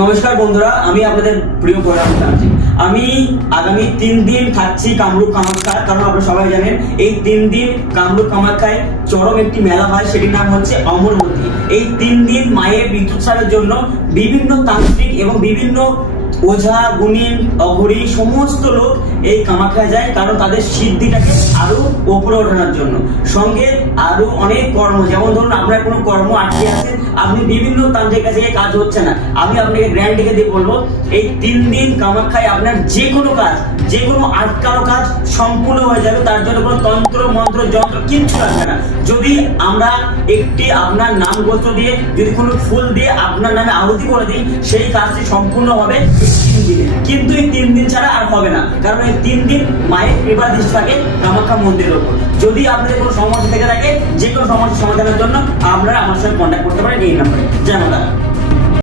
নমস্কার বন্ধুরা, আমি আপনাদের প্রিয় প্রয়াস জানছি। আমি আগামী 3 দিন থাকছি কামরূপ কামাখ্যা। কারণ আপনারা সবাই জানেন এই 3 দিন কামরূপ কামাখ্যায় চরম একটি মেলা হয়, সেটির নাম হচ্ছে অমরমতি। এই 3 দিন মায়ের বিদ্যুৎসারের জন্য বিভিন্ন তান্ত্রিক এবং বিভিন্ন ওঝা গুণিন অঘরী সমস্ত লোক এই কামাখ্যা যায়, কারণ তাদের সিদ্ধিটাকে আরো উপরে ওঠানোর জন্য। সঙ্গে আরো অনেক কর্ম, যেমন ধরুন আপনার কোনো কর্ম আটকে আছে, আপনি বিভিন্ন তান্ত্রিক কাছে কাজ হচ্ছে না, আমি আপনাকে গ্যারান্টি দিয়ে বলবো এই 3 দিন কামাখ্যায় আপনার যে কোনো কাজ, যে কোনো আটকানো কাজ সম্পূর্ণ হয়ে যাবে। তার জন্য কোনো তন্ত্র মন্ত্র যন্ত্র কিচ্ছু লাগবে না। যদি আমরা একটি আপনার নাম গোত্র দিয়ে, যদি কোনো ফুল দিয়ে আপনার নামে আহুতি করে দিই, সেই কাজটি সম্পূর্ণ হবে 3 দিনে। কিন্তু এই 3 দিন ছাড়া আর হবে না, কারণ এই 3 দিন মায়ের কৃপা দৃষ্টি থাকে কামাখ্যা মন্দিরের উপর। যদি আপনাদের কোনো সমস্যা থেকে থাকে, যে কোনো সমস্যার সমাধানের জন্য আপনারা আমার সঙ্গে কন্ট্যাক্ট করতে পারেন এই নাম্বারে। জয় মাতা।